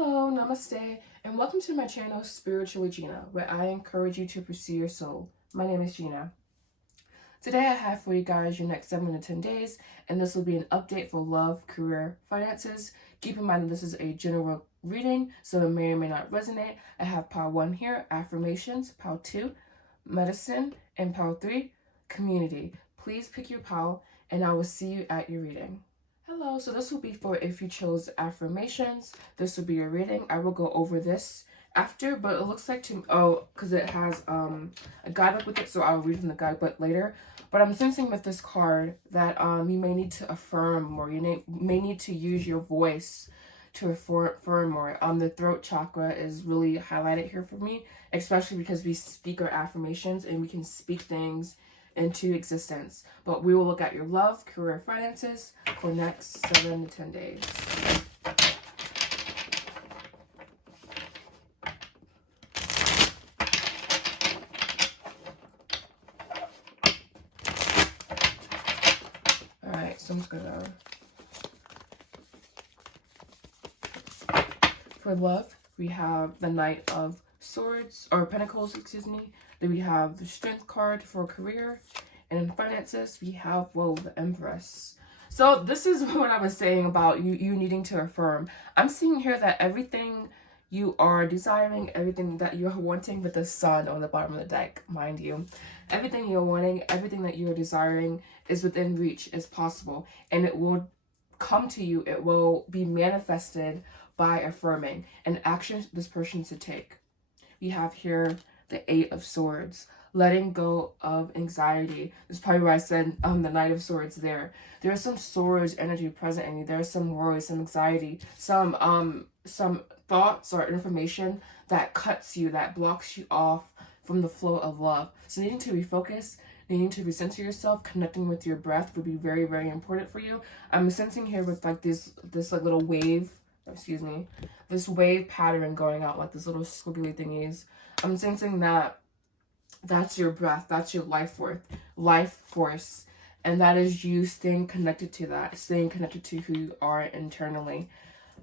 Hello, Namaste, and welcome to my channel, Spiritually Gina, where I encourage you to pursue your soul. My name is Gina. Today I have for you guys your next 7 to 10 days, and this will be an update for love, career, finances. Keep in mind that this is a general reading, so it may or may not resonate. I have Pile 1 here, affirmations, Pile 2, medicine, and Pile 3, community. Please pick your pile, and I will see you at your reading. Hello, so this will be for if you chose affirmations. This will be your reading. I will go over this after, but it looks like because it has a guidebook with it, so I'll read from the guidebook later. But I'm sensing with this card that you may need to affirm more. You may need to use your voice to affirm more. The throat chakra is really highlighted here for me, especially because we speak our affirmations and we can speak things into existence. But we will look at your love, career, finances for next 7 to 10 days. Alright, so I'm just gonna... For love, we have the Knight of Swords, or Pentacles, excuse me. Then we have the Strength card for career. And in finances, we have, the Empress. So this is what I was saying about you needing to affirm. I'm seeing here that everything you are desiring, everything that you're wanting with the Sun on the bottom of the deck, mind you. Everything you're wanting, everything that you're desiring is within reach, is possible. And it will come to you, it will be manifested by affirming an action this person should take. We have here the Eight of Swords, letting go of anxiety. This is probably why I said the Knight of Swords there. There is some swords energy present in you. There is some worry, some anxiety, some thoughts or information that cuts you, that blocks you off from the flow of love. So needing to refocus, needing to recenter yourself, connecting with your breath would be very, very important for you. I'm sensing here with like this little wave, this wave pattern going out, like this little squiggly thingies. I'm sensing that that's your breath, that's your life force, and that is you staying connected to that, staying connected to who you are internally.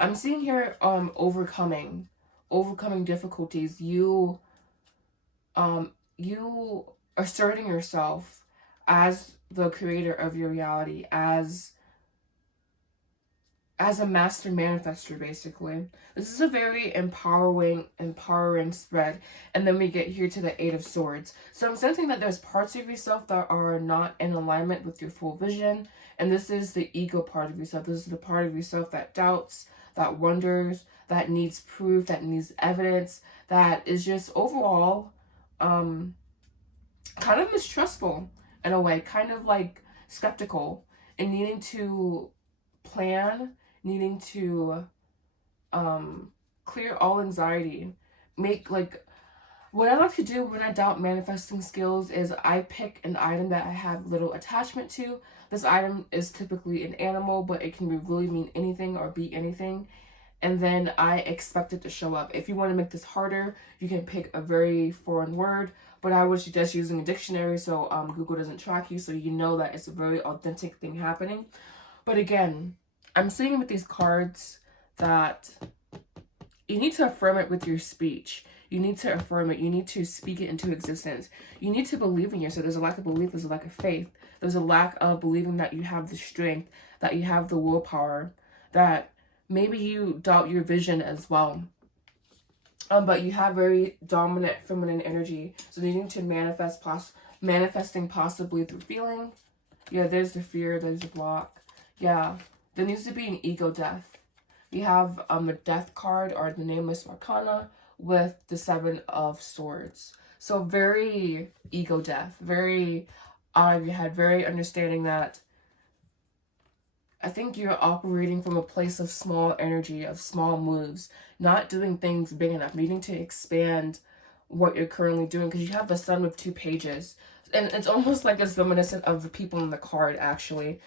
I'm seeing here overcoming difficulties, you asserting yourself as the creator of your reality, as a master manifester, basically. This is a very empowering spread. And then we get here to the Eight of Swords. So I'm sensing that there's parts of yourself that are not in alignment with your full vision. And this is the ego part of yourself. This is the part of yourself that doubts, that wonders, that needs proof, that needs evidence, that is just overall kind of mistrustful in a way, kind of like skeptical, and needing to plan, needing to clear all anxiety. What I like to do when I doubt manifesting skills is I pick an item that I have little attachment to. This item is typically an animal, but it can really mean anything or be anything. And then I expect it to show up. If you want to make this harder, you can pick a very foreign word, but I would suggest using a dictionary so Google doesn't track you, so you know that it's a very authentic thing happening. But again, I'm seeing with these cards that you need to affirm it with your speech. You need to affirm it. You need to speak it into existence. You need to believe in yourself. There's a lack of belief. There's a lack of faith. There's a lack of believing that you have the strength, that you have the willpower, that maybe you doubt your vision as well. But you have very dominant feminine energy. So needing to manifesting possibly through feeling. Yeah, there's the fear. There's the block. Yeah. There needs to be an ego death. We have a death card, or the Nameless Arcana, with the Seven of Swords. So very ego death, very out of your head, very understanding that I think you're operating from a place of small energy, of small moves, not doing things big enough, needing to expand what you're currently doing, because you have the Sun with 2 pages. And it's almost like it's reminiscent of the people in the card, actually.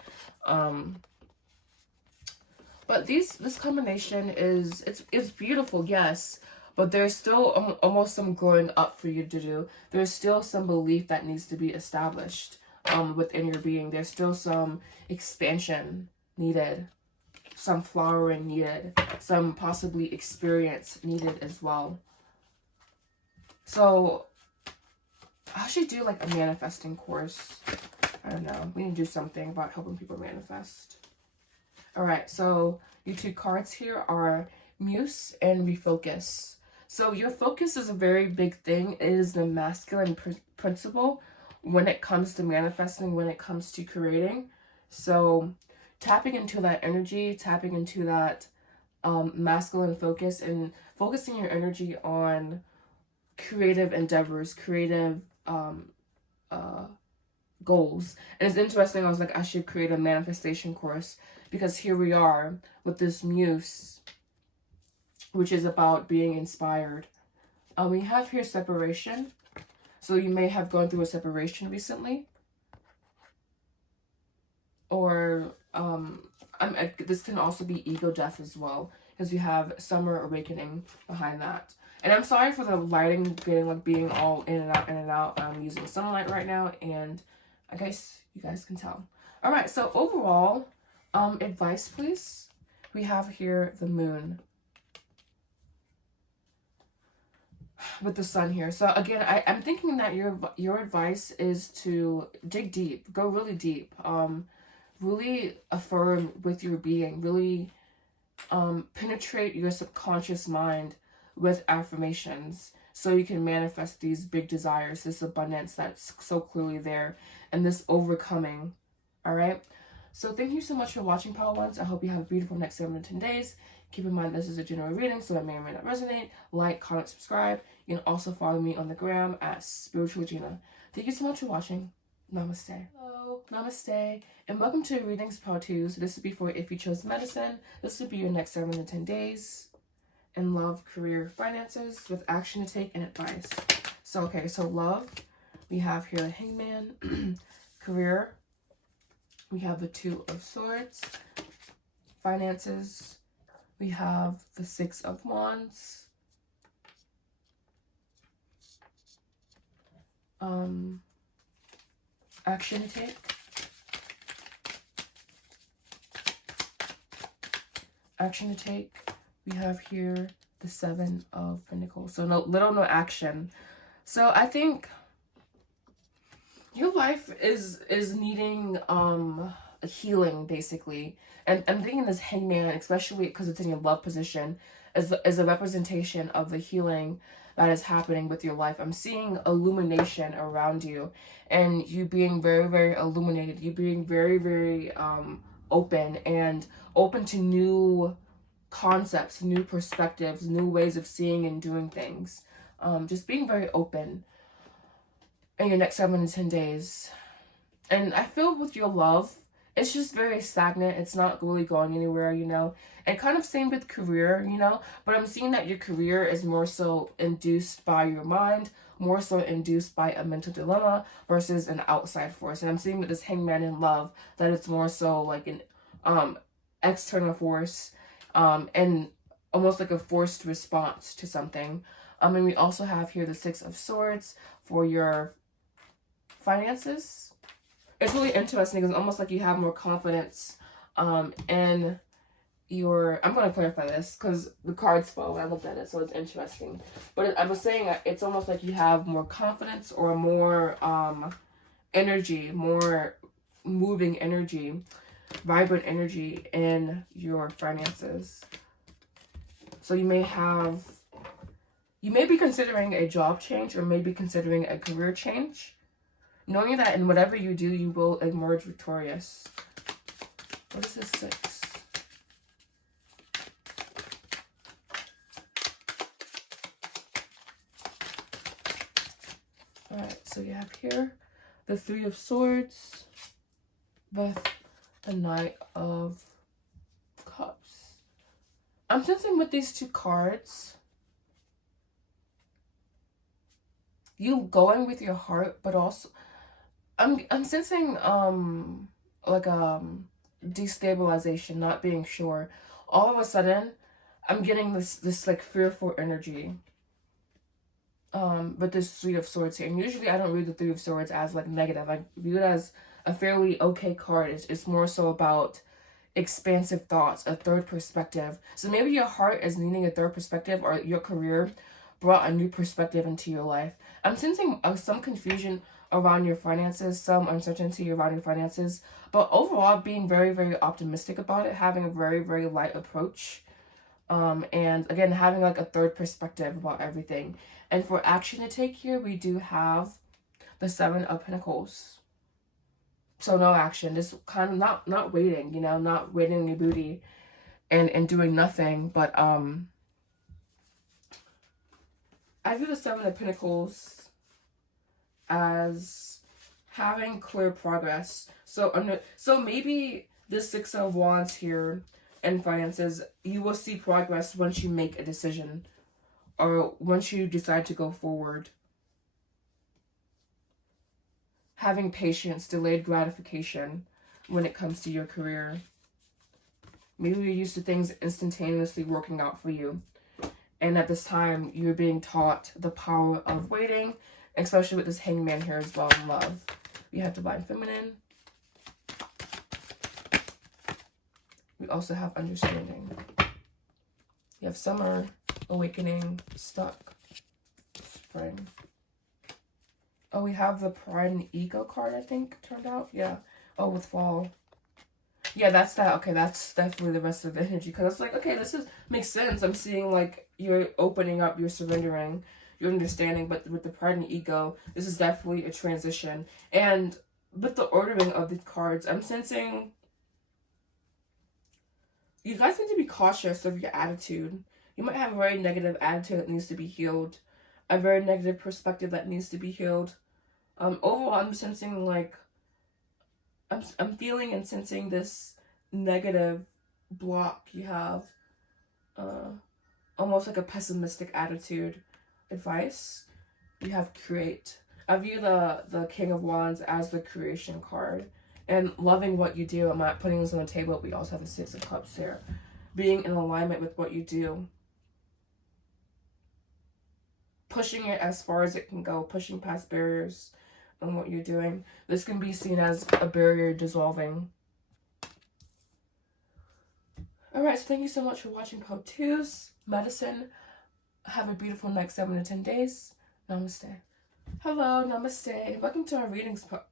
But this combination it's beautiful, yes, but there's still almost some growing up for you to do. There's still some belief that needs to be established within your being. There's still some expansion needed. some flowering needed, some possibly experience needed as well. So I should do like a manifesting course. I don't know. We need to do something about helping people manifest. All right, so your two cards here are Muse and Refocus. So your focus is a very big thing. It is the masculine principle when it comes to manifesting, when it comes to creating. So tapping into that energy, tapping into that masculine focus, and focusing your energy on creative endeavors, creative goals. And it's interesting, I was like, I should create a manifestation course, because here we are with this Muse, which is about being inspired. We have here separation. So you may have gone through a separation recently. Or this can also be ego death as well, because you have summer awakening behind that. And I'm sorry for the lighting getting like being all in and out, in and out. I'm using sunlight right now, and I guess you guys can tell. All right, so overall, advice, please. We have here the moon with the sun here. So again, I'm thinking that your advice is to dig deep, go really deep, really affirm with your being, really penetrate your subconscious mind with affirmations, so you can manifest these big desires, this abundance that's so clearly there, and this overcoming. All right, so thank you so much for watching, Power Ones. I hope you have a beautiful next 7 to 10 days. Keep in mind, this is a general reading, so it may or may not resonate. Like, comment, subscribe. You can also follow me on the gram at Spiritual Gina. Thank you so much for watching. Namaste. Hello, namaste, and welcome to Readings Part 2. So this would be for if you chose medicine. This would be your next 7 to 10 days in love, career, finances, with action to take and advice. So, okay, so love, we have here the Hangman. Career, we have the Two of Swords. Finances, we have the Six of Wands. Action to take. Action to take. We have here the Seven of Pentacles. So no action. So I think your life is needing a healing, basically. And I'm thinking this Hangman, especially because it's in your love position, is a representation of the healing that is happening with your life. I'm seeing illumination around you, and you being very, very illuminated. You being very, very open, and open to new concepts, new perspectives, new ways of seeing and doing things. Just being very open in your next 7 to 10 days. And I feel with your love, it's just very stagnant. It's not really going anywhere, you know. And kind of same with career, you know. But I'm seeing that your career is more so induced by your mind, more so induced by a mental dilemma versus an outside force. And I'm seeing with this Hangman in love that it's more so like an external force, and almost like a forced response to something. And we also have here the Six of Swords for your finances. It's really interesting because it's almost like you have more confidence in your... I'm going to clarify this because the cards fell when I looked at it, so it's interesting. But I was saying it's almost like you have more confidence or more energy, more moving energy, vibrant energy in your finances. So you may be considering a job change, or maybe considering a career change, knowing that in whatever you do, you will emerge victorious. What is this 6? Alright, so you have here the Three of Swords with the Knight of Cups. I'm sensing with these two cards, you going with your heart, but also I'm sensing like destabilization, not being sure. All of a sudden, I'm getting this like fearful energy. But this Three of Swords here, and usually I don't read the Three of Swords as like negative. I view it as a fairly okay card. It's more so about expansive thoughts, a third perspective. So maybe your heart is needing a third perspective, or your career brought a new perspective into your life. I'm sensing some confusion around your finances, some uncertainty around your finances, but overall being very, very optimistic about it, having a very, very light approach. And again, having like a third perspective about everything. And for action to take here, we do have the Seven of Pentacles. So no action, just kind of not waiting, you know, not waiting your booty and doing nothing. But I view the Seven of Pentacles as having clear progress. So maybe the Six of Wands here in finances, you will see progress once you make a decision, or once you decide to go forward. Having patience, delayed gratification when it comes to your career. Maybe you're used to things instantaneously working out for you. And at this time, you're being taught the power of waiting, especially with this Hangman here as well in love. We have Divine Feminine. We also have Understanding. You have Summer, Awakening, Stuck, Spring. Oh, we have the Pride and Ego card, I think, turned out. Yeah. Oh, with Fall. Yeah, that's that. Okay, that's definitely the rest of the energy. Because it's like, okay, makes sense. I'm seeing, like, you're opening up, you're surrendering, you're understanding. But with the Pride and Ego, this is definitely a transition. And with the ordering of these cards, I'm sensing you guys need to be cautious of your attitude. You might have a very negative attitude that needs to be healed. A very negative perspective that needs to be healed. Overall, I'm sensing like, I'm feeling and sensing this negative block you have. Almost like a pessimistic attitude. Advice. You have Create. I view the King of Wands as the creation card. And loving what you do. I'm not putting this on the table, but we also have the Six of Cups here. Being in alignment with what you do. Pushing it as far as it can go. Pushing past barriers on what you're doing. This can be seen as a barrier dissolving. Alright, so thank you so much for watching Part 2's Medicine. Have a beautiful next 7 to 10 days. Namaste. Hello, Namaste, and welcome to our readings part.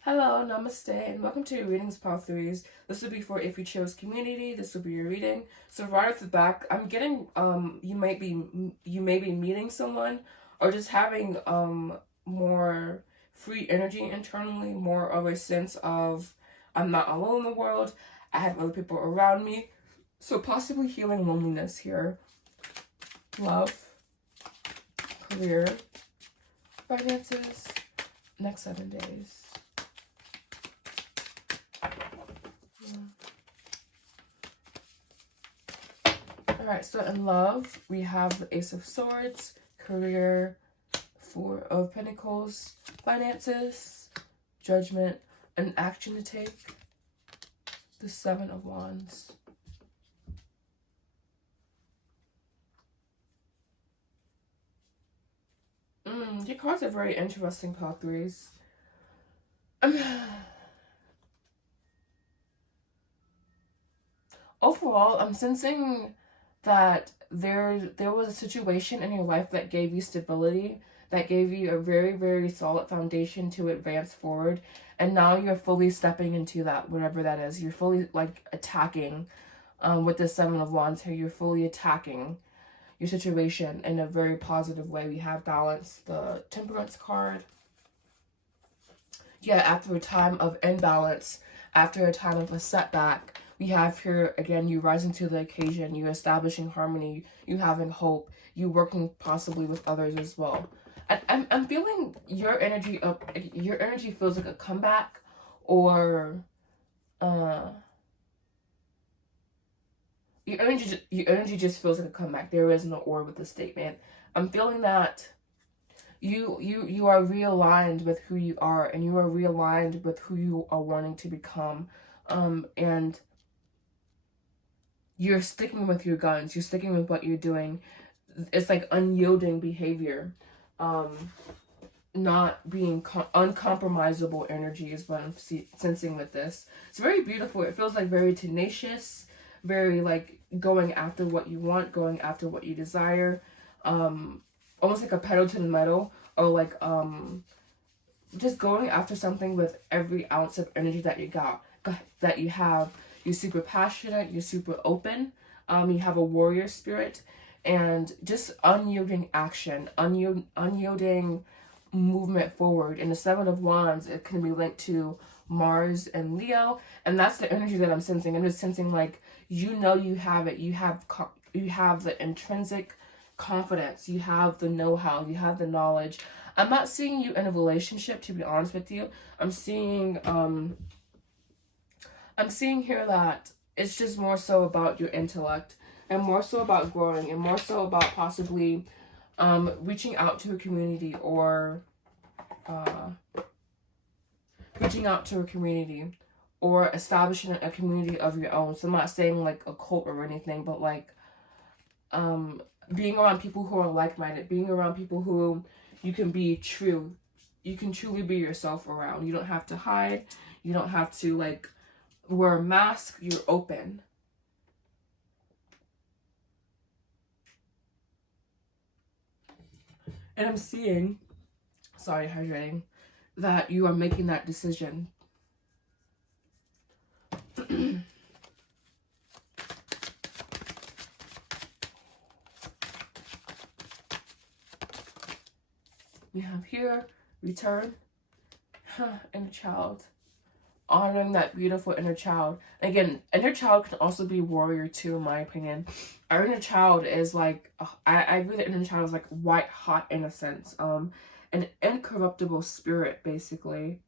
Hello, Namaste, and welcome to your readings part 3s. This will be for if you chose community. This will be your reading. So right off the back, I'm getting you may be meeting someone, or just having more free energy internally, more of a sense of I'm not alone in the world. I have other people around me. So possibly healing loneliness here. Love, career, finances, next 7 days. Alright, so in love, we have the Ace of Swords, career, Four of Pentacles, finances, Judgment, an action to take, the Seven of Wands. Your cards are very interesting, Part 3s. Overall, I'm sensing that there was a situation in your life that gave you stability, that gave you a very, very solid foundation to advance forward, and now you're fully stepping into that, whatever that is. You're fully, like, attacking, with the Seven of Wands here, you're fully attacking your situation in a very positive way. We have Balance, the Temperance card. Yeah, after a time of imbalance, after a time of a setback, we have here, again, you rising to the occasion, you establishing harmony, you having hope, you working possibly with others as well. I'm feeling your energy feels like a comeback, or your energy just feels like a comeback. There is no or with the statement. I'm feeling that you are realigned with who you are, and you are realigned with who you are wanting to become, and you're sticking with your guns. You're sticking with what you're doing. It's like unyielding behavior. not being uncompromisable energy is what I'm sensing with this. It's very beautiful. It feels like very tenacious, very like going after what you want, going after what you desire, almost like a pedal to the metal, or like just going after something with every ounce of energy that you have. You're super passionate, you're super open, you have a warrior spirit, and just unyielding action, unyielding movement forward. In the Seven of Wands, it can be linked to Mars and Leo, and that's the energy that I'm sensing. I'm just sensing like, you know, you have it. You have the intrinsic confidence. You have the know-how. You have the knowledge. I'm not seeing you in a relationship, to be honest with you. I'm seeing here that it's just more so about your intellect, and more so about growing, and more so about possibly reaching out to a community, or establishing a community of your own. So I'm not saying like a cult or anything, but like being around people who are like-minded, being around people who you can be true. You can truly be yourself around. You don't have to hide. You don't have to like wear a mask. You're open. And I'm seeing, sorry, hydrating, that you are making that decision. We have here, return, inner child. Honoring that beautiful inner child. Again, inner child can also be warrior too, in my opinion. Our inner child is like, I view the inner child as like white hot in a sense. An incorruptible spirit, basically.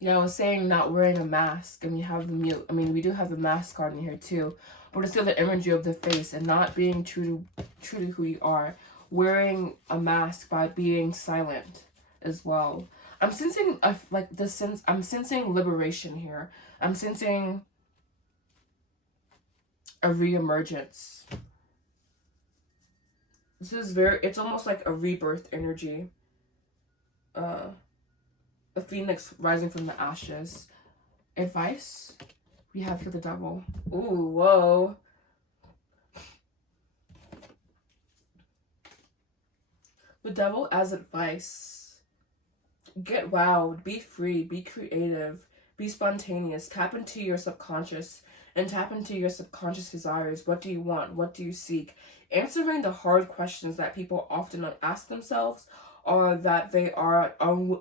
Yeah, I was saying not wearing a mask, and we have the mute. I mean, we do have the mask card in here too, but it's still the imagery of the face and not being true to who you are. Wearing a mask by being silent as well. I'm sensing I'm sensing liberation here. I'm sensing a reemergence. This is it's almost like a rebirth energy. A phoenix rising from the ashes. Advice. We have here the devil. Ooh, whoa. The devil as advice. Get wowed, be free, be creative, be spontaneous, tap into your subconscious, and tap into your subconscious desires. What do you want? What do you seek? Answering the hard questions that people often ask themselves, or that they are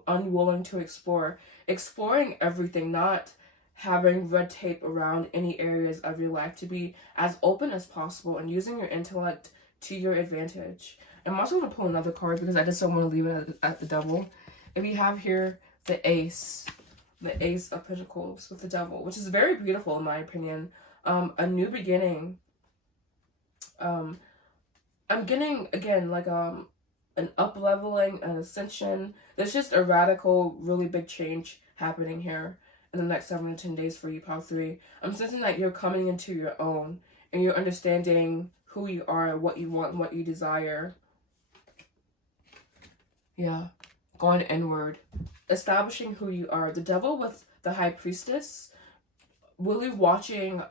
unwilling to explore. Exploring everything, not having red tape around any areas of your life, to be as open as possible and using your intellect to your advantage. I'm also going to pull another card because I just don't want to leave it at the devil. And we have here the Ace of Pentacles with the devil, which is very beautiful in my opinion. A new beginning. I'm getting, again, like an up-leveling, an ascension. There's just a radical, really big change happening here in the next 7 to 10 days for you, Pile 3. I'm sensing that you're coming into your own, and you're understanding who you are, what you want, and what you desire. Yeah. Going inward, establishing who you are. The devil with the High Priestess, really watching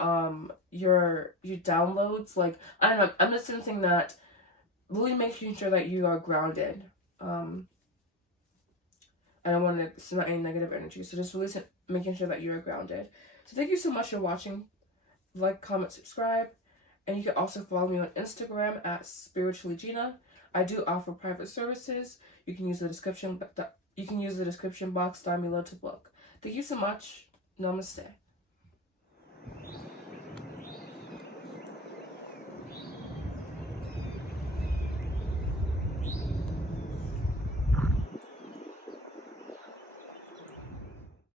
your downloads. Like, I don't know, I'm just sensing that, really making sure that you are grounded. I don't want to send out any negative energy, so just really making sure that you are grounded. So thank you so much for watching. Like, comment, subscribe, and you can also follow me on Instagram at Spiritually Gina. I do offer private services. You can use the description box down below to book. Thank you so much. Namaste.